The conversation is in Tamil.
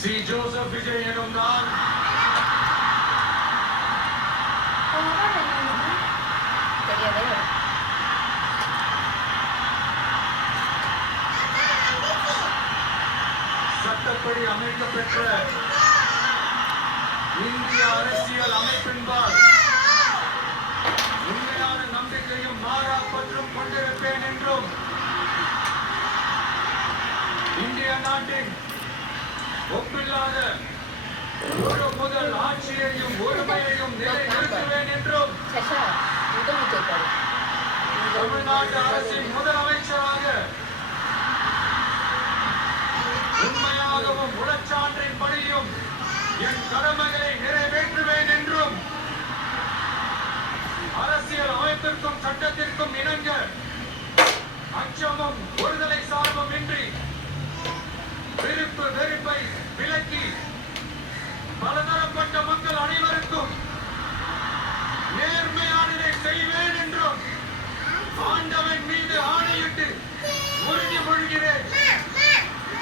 சி ஜோசப் விஜய் எனும் நான் சட்டப்படி அமைக்கப்பெற்ற இந்திய அரசியல் அமைப்பின்பால் உண்மையான நம்பிக்கையும் மாறா பற்றும் கொண்டிருப்பேன் என்றும் இந்திய நாட்டின் ஒப்பில்லாத ஒரு முதல் ஆட்சியையும் ஒருமையையும் நிலைநிறுத்துவேன் என்றும் தமிழ்நாட்டு அரசின் முதலமைச்சராக உண்மையாகவும் உளச்சான்றின் படியும் என் கடமைகளை நிறைவேற்றுவேன் என்றும் அரசியல் அமைப்பிற்கும் சட்டத்திற்கும் இணங்க அச்சமும் ஒருதலை சார்பும் இன்றி விருப்பு வெறுப்பை விலக்கி பலதரப்பட்ட மக்கள் அனைவருக்கும் நேர்மையானதை செய்வேன் என்றும் ஆண்டவன்